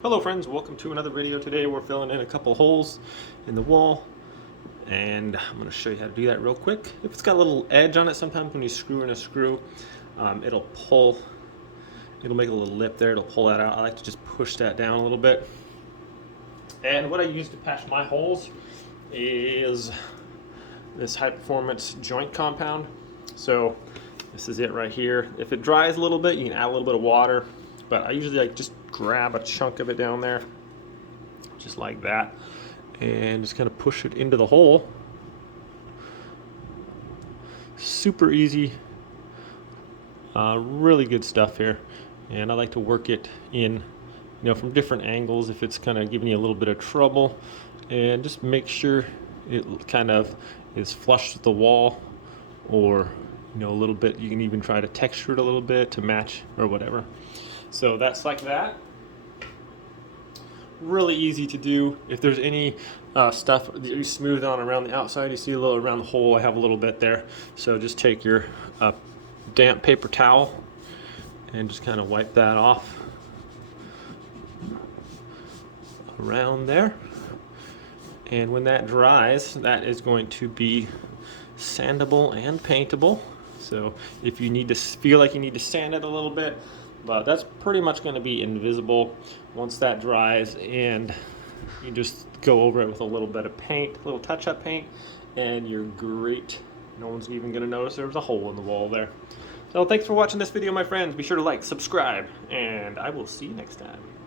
Hello friends, welcome to another video. Today we're filling in a couple holes in the wall and I'm going to show you how to do that real quick. If it's got a little edge on it, sometimes when you screw in a screw, it'll make a little lip there, it'll pull that out. I like to just push that down a little bit. And what I use to patch my holes is this high performance joint compound. So this is it right here. If it dries a little bit, you can add a little bit of water, but I usually just grab a chunk of it down there, just like that, and just kind of push it into the hole. Super easy, really good stuff here. And I like to work it in, from different angles if it's kind of giving you a little bit of trouble, and just make sure it kind of is flush with the wall, or a little bit. You can even try to texture it a little bit to match or whatever. So that's like that. Really easy to do. If there's any stuff that you smooth on around the outside, you see a little around the hole, I have a little bit there. So just take your damp paper towel and just kind of wipe that off around there. And when that dries, that is going to be sandable and paintable. So if you need to feel like you need to sand it a little bit, but that's pretty much going to be invisible once that dries, and you just go over it with a little bit of paint, a little touch-up paint, and you're great. No one's even going to notice there was a hole in the wall there. So thanks for watching this video, my friends. Be sure to like, subscribe, and I will see you next time.